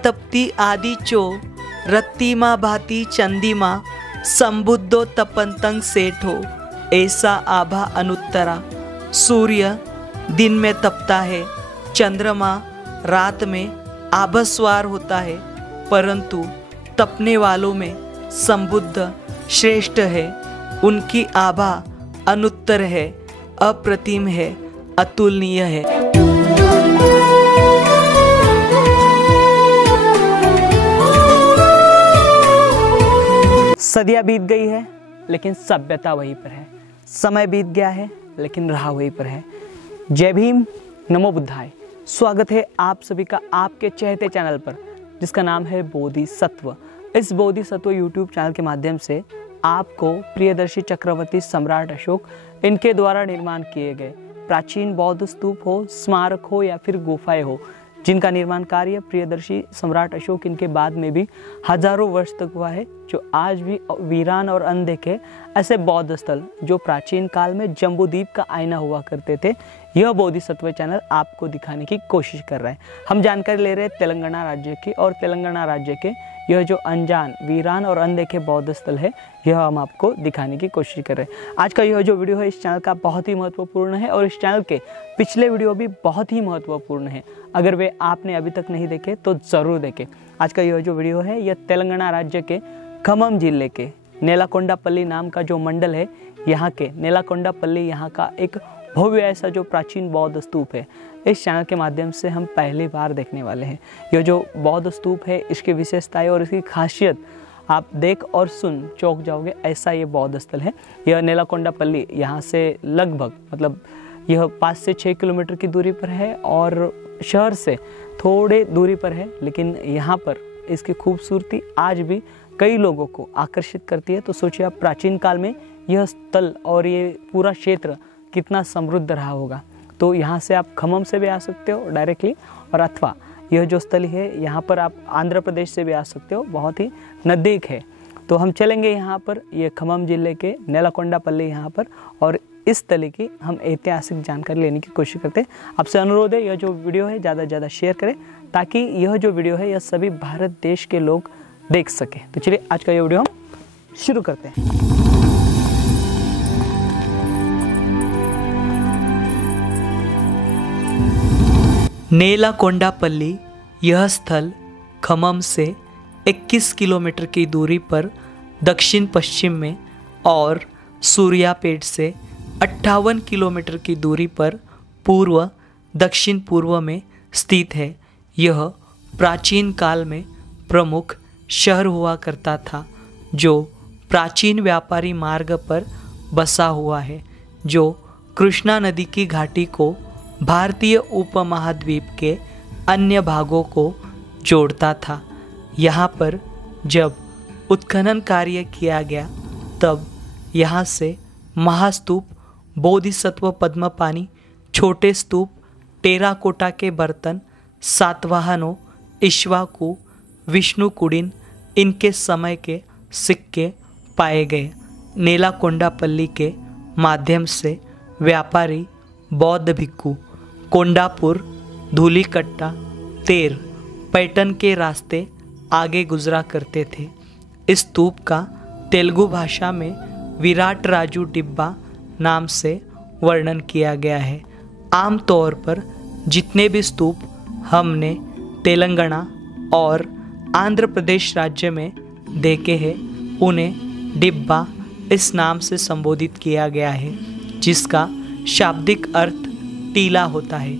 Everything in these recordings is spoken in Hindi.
तपती आदि चो रत्तिमा भाती चंदिमा संबुद्धो तपंतंग सेठो ऐसा आभा अनुत्तरा। सूर्य दिन में तपता है, चंद्रमा रात में आभस्वार होता है, परंतु तपने वालों में संबुद्ध श्रेष्ठ है। उनकी आभा अनुत्तर है, अप्रतिम है, अतुलनीय है। सदियां बीत गई है लेकिन सभ्यता वहीं पर है। समय बीत गया है लेकिन राह वहीं पर है। जय भीम, नमो बुद्धाय। स्वागत है आप सभी का आपके चहेते चैनल पर जिसका नाम है बोधिसत्व। इस बोधिसत्व यूट्यूब चैनल के माध्यम से आपको प्रियदर्शी चक्रवर्ती सम्राट अशोक इनके द्वारा निर्माण किए गए प्राचीन बौद्ध स्तूप हो, स्मारक हो या फिर गुफाएं हो, जिनका निर्माण कार्य प्रियदर्शी सम्राट अशोक इनके बाद में भी हजारों वर्ष तक हुआ है, जो आज भी वीरान और अनदेखे ऐसे बौद्ध स्थल जो प्राचीन काल में जम्बूद्वीप का आईना हुआ करते थे, यह बोधिसत्व चैनल आपको दिखाने की कोशिश कर रहा है। हम जानकारी ले रहे हैं तेलंगाना राज्य की, और तेलंगाना राज्य के यह जो अनजान, वीरान और अनदेखे बौद्ध स्थल है, यह हम आपको दिखाने की कोशिश कर रहे हैं। आज का यह जो वीडियो है इस चैनल का बहुत ही महत्वपूर्ण है, और इस चैनल के पिछले वीडियो भी बहुत ही महत्वपूर्ण है। अगर वे आपने अभी तक नहीं देखे तो ज़रूर देखें। आज का यह जो वीडियो है यह तेलंगाना राज्य के खम्मम जिले के नेलाकोंडापल्ली नाम का जो मंडल है, यहाँ के नेलाकोंडापल्ली यहाँ का एक भव्य ऐसा जो प्राचीन बौद्ध स्तूप है, इस चैनल के माध्यम से हम पहली बार देखने वाले हैं। यह जो बौद्ध स्तूप है, इसकी विशेषताएं और इसकी खासियत आप देख और सुन चौंक जाओगे, ऐसा ये बौद्ध स्थल है। यह नेलाकोंडापल्ली यहाँ से लगभग मतलब यह 5 से 6 किलोमीटर की दूरी पर है और शहर से थोड़े दूरी पर है, लेकिन यहाँ पर इसकी खूबसूरती आज भी कई लोगों को आकर्षित करती है। तो सोचिए आप प्राचीन काल में यह स्थल और ये पूरा क्षेत्र कितना समृद्ध रहा होगा। तो यहाँ से आप खम्मम से भी आ सकते हो डायरेक्टली, और अथवा यह जो स्थल है यहाँ पर आप आंध्र प्रदेश से भी आ सकते हो, बहुत ही नज़दीक है। तो हम चलेंगे यहाँ पर, ये खम्मम जिले के नेलाकोंडापल्ली यहाँ पर, और इस तरह की हम ऐतिहासिक जानकारी लेने की कोशिश करते हैं। आपसे अनुरोध है यह जो वीडियो है ज़्यादा से ज़्यादा शेयर करें, ताकि यह जो वीडियो है यह सभी भारत देश के लोग देख सकें। तो चलिए आज का ये वीडियो हम शुरू करते हैं। नेलाकोंडापल्ली यह स्थल खम्मम से 21 किलोमीटर की दूरी पर दक्षिण पश्चिम में और सूर्यापेट से 58 किलोमीटर की दूरी पर पूर्व दक्षिण पूर्व में स्थित है। यह प्राचीन काल में प्रमुख शहर हुआ करता था, जो प्राचीन व्यापारी मार्ग पर बसा हुआ है, जो कृष्णा नदी की घाटी को भारतीय उपमहाद्वीप के अन्य भागों को जोड़ता था। यहाँ पर जब उत्खनन कार्य किया गया तब यहाँ से महास्तूप, बोधिसत्व पद्मपानी, छोटे स्तूप, टेराकोटा के बर्तन, सातवाहनों, इक्ष्वाकु, विष्णु कुडिन, इनके समय के सिक्के पाए गए। नेलाकोंडापल्ली के माध्यम से व्यापारी बौद्ध भिक्खु कोंडापुर, धूलिकट्टा, तेर, पैटन के रास्ते आगे गुजरा करते थे। इस स्तूप का तेलुगु भाषा में विराट राजू डिब्बा नाम से वर्णन किया गया है। आमतौर पर जितने भी स्तूप हमने तेलंगाना और आंध्र प्रदेश राज्य में देखे हैं, उन्हें डिब्बा इस नाम से संबोधित किया गया है, जिसका शाब्दिक अर्थ टीला होता है।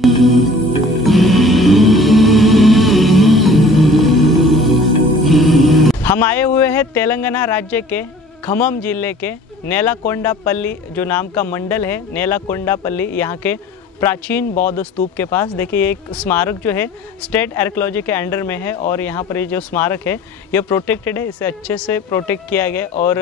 हम आए हुए हैं तेलंगाना राज्य के खम्मम जिले के नेलाकोंडापल्ली जो नाम का मंडल है, नेलाकोंडापल्ली यहाँ के प्राचीन बौद्ध स्तूप के पास। देखिए एक स्मारक जो है स्टेट आर्कियोलॉजी के अंडर में है, और यहाँ पर ये जो स्मारक है ये प्रोटेक्टेड है, इसे अच्छे से प्रोटेक्ट किया गया। और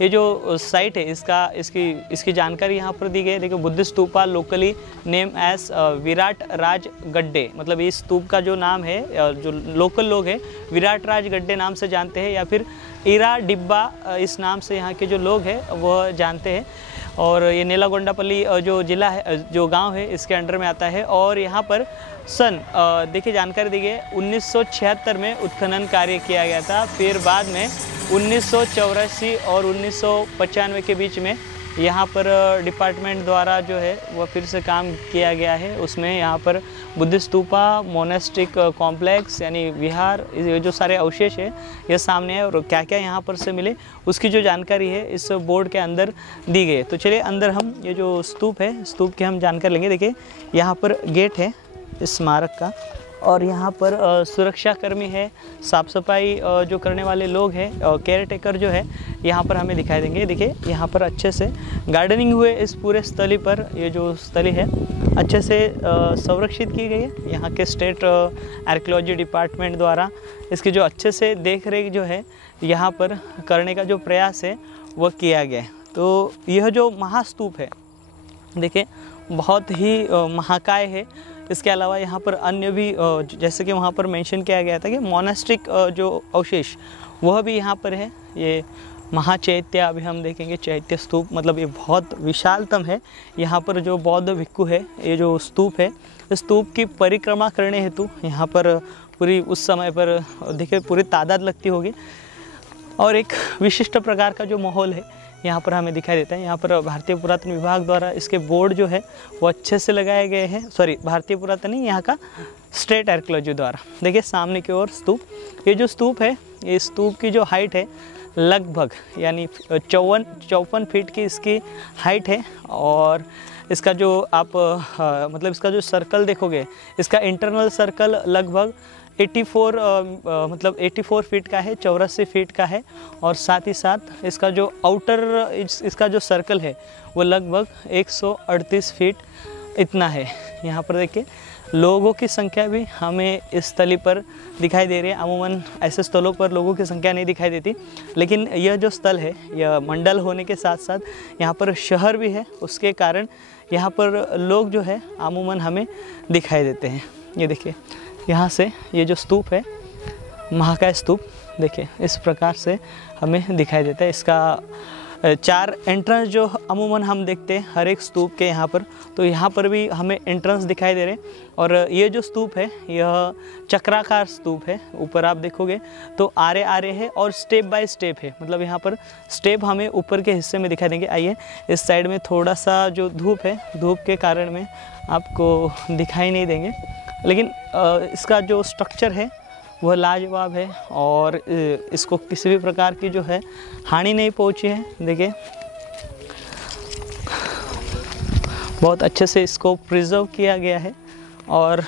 ये जो साइट है इसकी जानकारी यहाँ पर दी गई है। देखिए Buddha stupa locally name as Virat Raj गड्ढे, मतलब इस स्तूप का जो नाम है जो लोकल लोग हैं विराट राज गड्ढे नाम से जानते हैं, या फिर इरा डिब्बा इस नाम से यहाँ के जो लोग हैं वह जानते हैं। और ये नेलागोंडापल्ली जो ज़िला है, जो गांव है, इसके अंडर में आता है। और यहाँ पर सन देखिए जानकारी दी गई 1976 में उत्खनन कार्य किया गया था। फिर बाद में 1984 और 1995 के बीच में यहाँ पर डिपार्टमेंट द्वारा जो है वह फिर से काम किया गया है। उसमें यहाँ पर बुद्ध स्तूपा, मोनेस्टिक कॉम्प्लेक्स यानी विहार, ये जो सारे अवशेष है ये सामने है। और क्या क्या यहाँ पर से मिले उसकी जो जानकारी है इस बोर्ड के अंदर दी गई है। तो चलिए अंदर हम ये जो स्तूप है, स्तूप की हम जानकारी लेंगे। देखिए यहाँ पर गेट है इस स्मारक का, और यहाँ पर सुरक्षाकर्मी है, साफ़ सफाई जो करने वाले लोग हैं, केयर टेकर जो है यहाँ पर हमें दिखाई देंगे। देखिए यहाँ पर अच्छे से गार्डनिंग हुए इस पूरे स्थली पर। ये जो स्थली है अच्छे से संरक्षित की गई है यहाँ के स्टेट आर्कियोलॉजी डिपार्टमेंट द्वारा। इसकी जो अच्छे से देख रेख जो है यहाँ पर करने का जो प्रयास है वह किया गया है। तो यह जो महास्तूप है देखिए बहुत ही महाकाय है। इसके अलावा यहाँ पर अन्य भी जैसे कि वहाँ पर मेंशन किया गया था कि मोनास्टिक जो अवशेष वह भी यहाँ पर है। ये महाचैत्य अभी हम देखेंगे, चैत्य स्तूप, मतलब ये बहुत विशालतम है। यहाँ पर जो बौद्ध भिक्खु है, ये जो स्तूप है, इस स्तूप की परिक्रमा करने हेतु यहाँ पर पूरी उस समय पर देखिए पूरी तादाद लगती होगी। और एक विशिष्ट प्रकार का जो माहौल है यहाँ पर हमें दिखाई देता है। यहाँ पर भारतीय पुरातन विभाग द्वारा इसके बोर्ड जो है वो अच्छे से लगाए गए हैं। सॉरी, भारतीय पुरातन नहीं, यहाँ का स्टेट आर्कियोलॉजी द्वारा। देखिए सामने की ओर स्तूप, ये जो स्तूप है, ये स्तूप की जो हाइट है लगभग यानी 54 फीट की इसकी हाइट है। और इसका जो आप मतलब इसका जो सर्कल देखोगे, इसका इंटरनल सर्कल लगभग 84 फीट का है, 84 फीट का है। और साथ ही साथ इसका जो आउटर इसका जो सर्कल है वो लगभग 138 फीट इतना है। यहाँ पर देखिए लोगों की संख्या भी हमें इस स्थली पर दिखाई दे रही है। अमूमन ऐसे स्थलों पर लोगों की संख्या नहीं दिखाई देती, लेकिन यह जो स्थल है यह मंडल होने के साथ साथ यहाँ पर शहर भी है, उसके कारण यहाँ पर लोग जो है अमूमन हमें दिखाई देते हैं। ये देखिए यहाँ से ये जो स्तूप है, महाकाय स्तूप, देखिए इस प्रकार से हमें दिखाई देता है। इसका 4 एंट्रेंस जो अमूमन हम देखते हैं हर एक स्तूप के यहाँ पर, तो यहाँ पर भी हमें एंट्रेंस दिखाई दे रहे हैं। और ये जो स्तूप है यह चक्राकार स्तूप है। ऊपर आप देखोगे तो आरे आरे है और स्टेप बाय स्टेप है, मतलब यहाँ पर स्टेप हमें ऊपर के हिस्से में दिखाई देंगे। आइए इस साइड में थोड़ा सा जो धूप है, धूप के कारण में आपको दिखाई नहीं देंगे, लेकिन इसका जो स्ट्रक्चर है वह लाजवाब है और इसको किसी भी प्रकार की जो है हानि नहीं पहुंची है। देखिए बहुत अच्छे से इसको प्रिजर्व किया गया है। और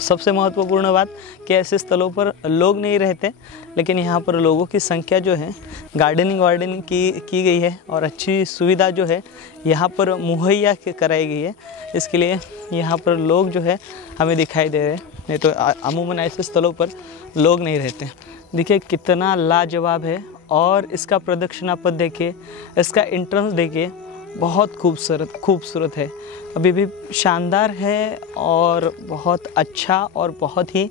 सबसे महत्वपूर्ण बात कि ऐसे स्थलों पर लोग नहीं रहते, लेकिन यहाँ पर लोगों की संख्या जो है गार्डनिंग की गई है और अच्छी सुविधा जो है यहाँ पर मुहैया कराई गई है। इसके लिए यहाँ पर लोग जो है हमें दिखाई दे रहे हैं, नहीं तो अमूमन ऐसे स्थलों पर लोग नहीं रहते। देखिए कितना लाजवाब है। और इसका प्रदक्षिणा पथ देखिए, इसका एंट्रेंस देखिए, बहुत खूबसूरत है, अभी भी शानदार है और बहुत अच्छा और बहुत ही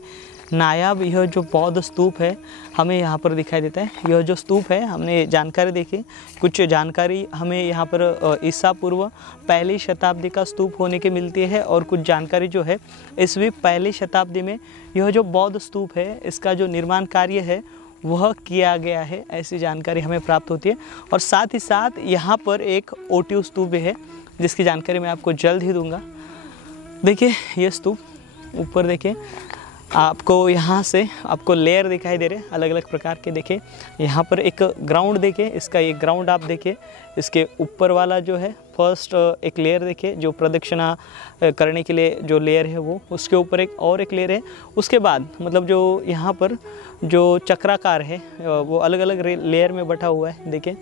नायाब यह जो बौद्ध स्तूप है हमें यहाँ पर दिखाई देता है। यह जो स्तूप है हमने जानकारी देखी, कुछ जानकारी हमें यहाँ पर ईसा पूर्व 1ली शताब्दी का स्तूप होने की मिलती है और कुछ जानकारी जो है ईस्वी 1ली शताब्दी में यह जो बौद्ध स्तूप है इसका जो निर्माण कार्य है वह किया गया है, ऐसी जानकारी हमें प्राप्त होती है। और साथ ही साथ यहाँ पर एक ओटिव स्तूप भी है जिसकी जानकारी मैं आपको जल्द ही दूंगा। देखिए ये स्तूप ऊपर देखिए, आपको यहाँ से आपको लेयर दिखाई दे रहे अलग अलग प्रकार के। देखिए यहाँ पर एक ग्राउंड देखिए, इसका ये ग्राउंड आप देखिए, इसके ऊपर वाला जो है फर्स्ट एक लेयर देखिए जो प्रदक्षिणा करने के लिए जो लेयर है वो, उसके ऊपर एक लेयर है। उसके बाद मतलब जो यहाँ पर जो चक्राकार है वो अलग अलग लेयर में बटा हुआ है। देखिए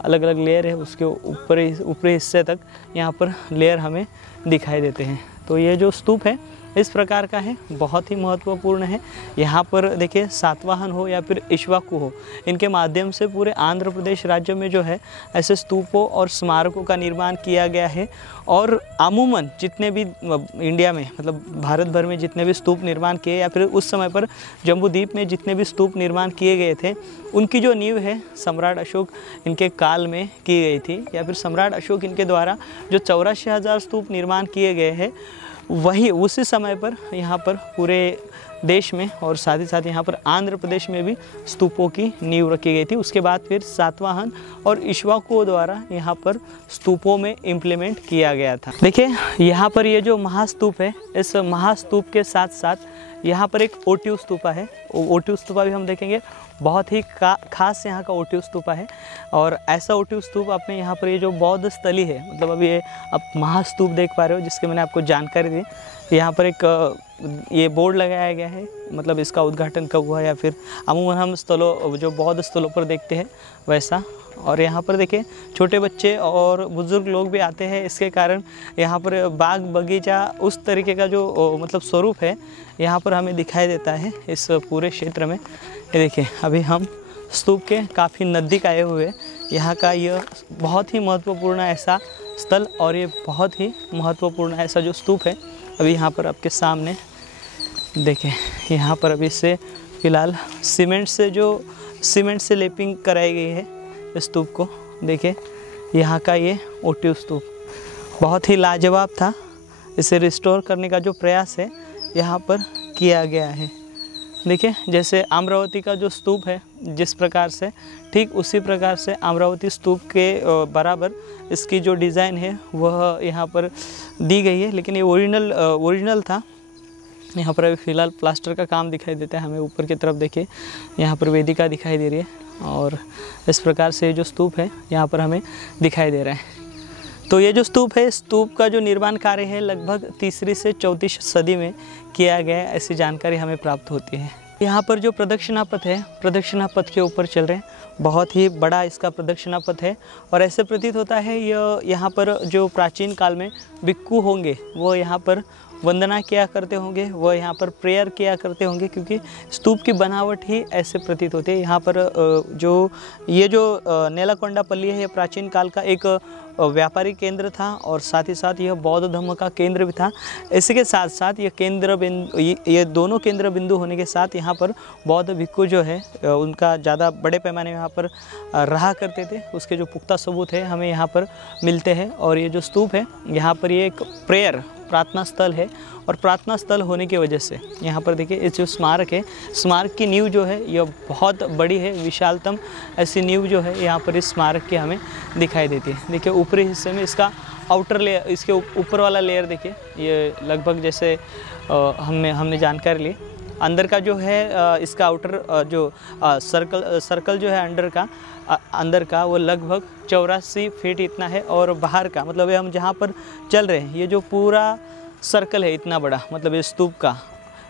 अलग अलग लेयर है, उसके ऊपरी हिस्से तक यहाँ पर लेयर हमें दिखाई देते हैं। तो ये जो स्तूप है इस प्रकार का है, बहुत ही महत्वपूर्ण है। यहाँ पर देखिए सातवाहन हो या फिर इक्ष्वाकु हो, इनके माध्यम से पूरे आंध्र प्रदेश राज्य में जो है ऐसे स्तूपों और स्मारकों का निर्माण किया गया है। और अमूमन जितने भी इंडिया में मतलब भारत भर में जितने भी स्तूप निर्माण किए या फिर उस समय पर जम्बूद्वीप में जितने भी स्तूप निर्माण किए गए थे, उनकी जो नींव है सम्राट अशोक इनके काल में की गई थी, या फिर सम्राट अशोक इनके द्वारा जो 84,000 स्तूप निर्माण किए गए हैं, वही उसी समय पर यहाँ पर पूरे देश में और साथ ही साथ यहाँ पर आंध्र प्रदेश में भी स्तूपों की नींव रखी गई थी। उसके बाद फिर सातवाहन और इक्ष्वाकुओं द्वारा यहाँ पर स्तूपों में इम्प्लीमेंट किया गया था। देखिए यहाँ पर ये जो महास्तूप है, इस महास्तूप के साथ साथ यहाँ पर एक ओटिव स्तूपा है। ओटिव स्तूपा भी हम देखेंगे, बहुत ही खास यहाँ का ओटिव स्तूपा है। और ऐसा ओटिव स्तूप आपने यहाँ पर ये जो बौद्ध स्थली है, मतलब अभी ये आप महास्तूप देख पा रहे हो जिसके मैंने आपको जानकारी दी। यहाँ पर एक ये बोर्ड लगाया गया है, मतलब इसका उद्घाटन कब हुआ या फिर अमूमन हम स्थलों जो बौद्ध स्थलों पर देखते हैं वैसा। और यहाँ पर देखिए छोटे बच्चे और बुज़ुर्ग लोग भी आते हैं, इसके कारण यहाँ पर बाग बगीचा उस तरीके का जो मतलब स्वरूप है यहाँ पर हमें दिखाई देता है इस पूरे क्षेत्र में। ये देखिए अभी हम स्तूप के काफ़ी नज़दीक आए हुए, यहाँ का यह बहुत ही महत्वपूर्ण ऐसा स्थल और ये बहुत ही महत्वपूर्ण ऐसा जो स्तूप है अभी यहाँ पर आपके सामने देखें। यहाँ पर अभी से फ़िलहाल सीमेंट से लेपिंग कराई गई है इस स्तूप को। देखिए यहाँ का ये ओटिव स्तूप बहुत ही लाजवाब था, इसे रिस्टोर करने का जो प्रयास है यहाँ पर किया गया है। देखिए जैसे अमरावती का जो स्तूप है जिस प्रकार से, ठीक उसी प्रकार से अमरावती स्तूप के बराबर इसकी जो डिज़ाइन है वह यहाँ पर दी गई है, लेकिन ये ओरिजिनल था। यहाँ पर अभी फ़िलहाल प्लास्टर का काम दिखाई देता है हमें। ऊपर की तरफ देखिए यहाँ पर वेदिका दिखाई दे रही है और इस प्रकार से जो स्तूप है यहाँ पर हमें दिखाई दे रहा है। तो ये जो स्तूप है, स्तूप का जो निर्माण कार्य है लगभग 3री से 4थी सदी में किया गया है, ऐसी जानकारी हमें प्राप्त होती है। यहाँ पर जो प्रदक्षिणा पथ है, प्रदक्षिणा पथ के ऊपर चल रहे हैं, बहुत ही बड़ा इसका प्रदक्षिणा पथ है। और ऐसे प्रतीत होता है यहाँ पर जो प्राचीन काल में भिक्खु होंगे वो यहाँ पर वंदना किया करते होंगे, वो यहाँ पर प्रेयर किया करते होंगे, क्योंकि स्तूप की बनावट ही ऐसे प्रतीत होती है। यहाँ पर जो नेलाकोंडापल्ली है, ये प्राचीन काल का एक व्यापारिक केंद्र था और साथ ही साथ यह बौद्ध धर्म का केंद्र भी था। इसी के साथ साथ ये दोनों केंद्र बिंदु होने के साथ यहाँ पर बौद्ध भिक्खु जो है उनका ज़्यादा बड़े पैमाने में यहाँ पर रहा करते थे, उसके जो पुख्ता सबूत है हमें यहाँ पर मिलते हैं। और ये जो स्तूप है यहाँ पर ये एक प्रार्थना स्थल है, और प्रार्थना स्थल होने की वजह से यहाँ पर देखिए इस जो स्मारक है, स्मारक की नींव जो है यह बहुत बड़ी है, विशालतम ऐसी नींव जो है यहाँ पर इस स्मारक की हमें दिखाई देती है। देखिए ऊपरी हिस्से में इसका आउटर लेयर, इसके ऊपर वाला लेयर देखिए, ये लगभग जैसे हमने जानकारी ली, अंदर का जो है इसका आउटर जो सर्कल जो है अंदर का वो लगभग 84 फीट इतना है। और बाहर का मतलब हम जहाँ पर चल रहे हैं ये जो पूरा सर्कल है इतना बड़ा, मतलब इस स्तूप का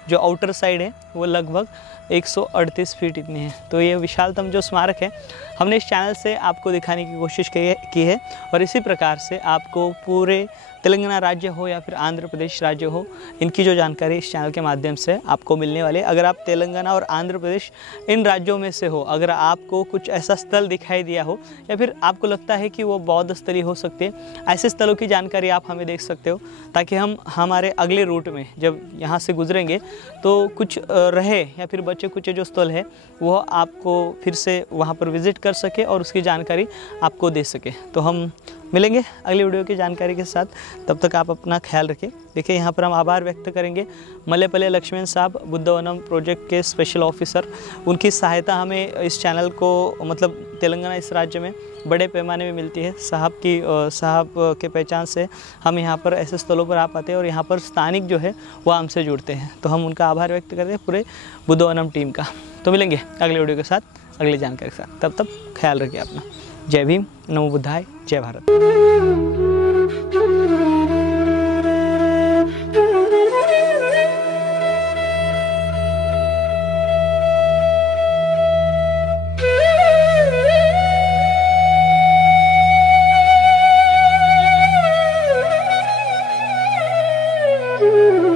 जो आउटर साइड है वो लगभग 138 फीट इतनी है। तो ये विशालतम जो स्मारक है हमने इस चैनल से आपको दिखाने की कोशिश की है। और इसी प्रकार से आपको पूरे तेलंगाना राज्य हो या फिर आंध्र प्रदेश राज्य हो, इनकी जो जानकारी इस चैनल के माध्यम से आपको मिलने वाली है। अगर आप तेलंगाना और आंध्र प्रदेश इन राज्यों में से हो, अगर आपको कुछ ऐसा स्थल दिखाई दिया हो या फिर आपको लगता है कि वो बौद्ध स्थली हो सकती है, ऐसे स्थलों की जानकारी आप हमें देख सकते हो, ताकि हम हमारे अगले रूट में जब यहाँ से गुजरेंगे तो कुछ रहे या फिर बचे कुछ जो स्थल है वो आपको फिर से वहाँ पर विज़िट कर सके और उसकी जानकारी आपको दे सके। तो हम मिलेंगे अगली वीडियो की जानकारी के साथ, तब तक आप अपना ख्याल रखें। देखिए यहाँ पर हम आभार व्यक्त करेंगे मल्लेपल्ले लक्ष्मण साहब, बुद्धवनम प्रोजेक्ट के स्पेशल ऑफिसर, उनकी सहायता हमें इस चैनल को मतलब तेलंगाना इस राज्य में बड़े पैमाने में मिलती है। साहब के पहचान से हम यहाँ पर ऐसे स्थलों पर आ पाते हैं और यहाँ पर स्थानिक जो है वो हमसे जुड़ते हैं। तो हम उनका आभार व्यक्त करते हैं पूरे बुद्धवनम टीम का। तो मिलेंगे अगले वीडियो के साथ, अगली जानकारी के साथ, तब तक ख्याल रखिए अपना। जय भीम, नमो बुद्धाय, जय भारत। Thank you.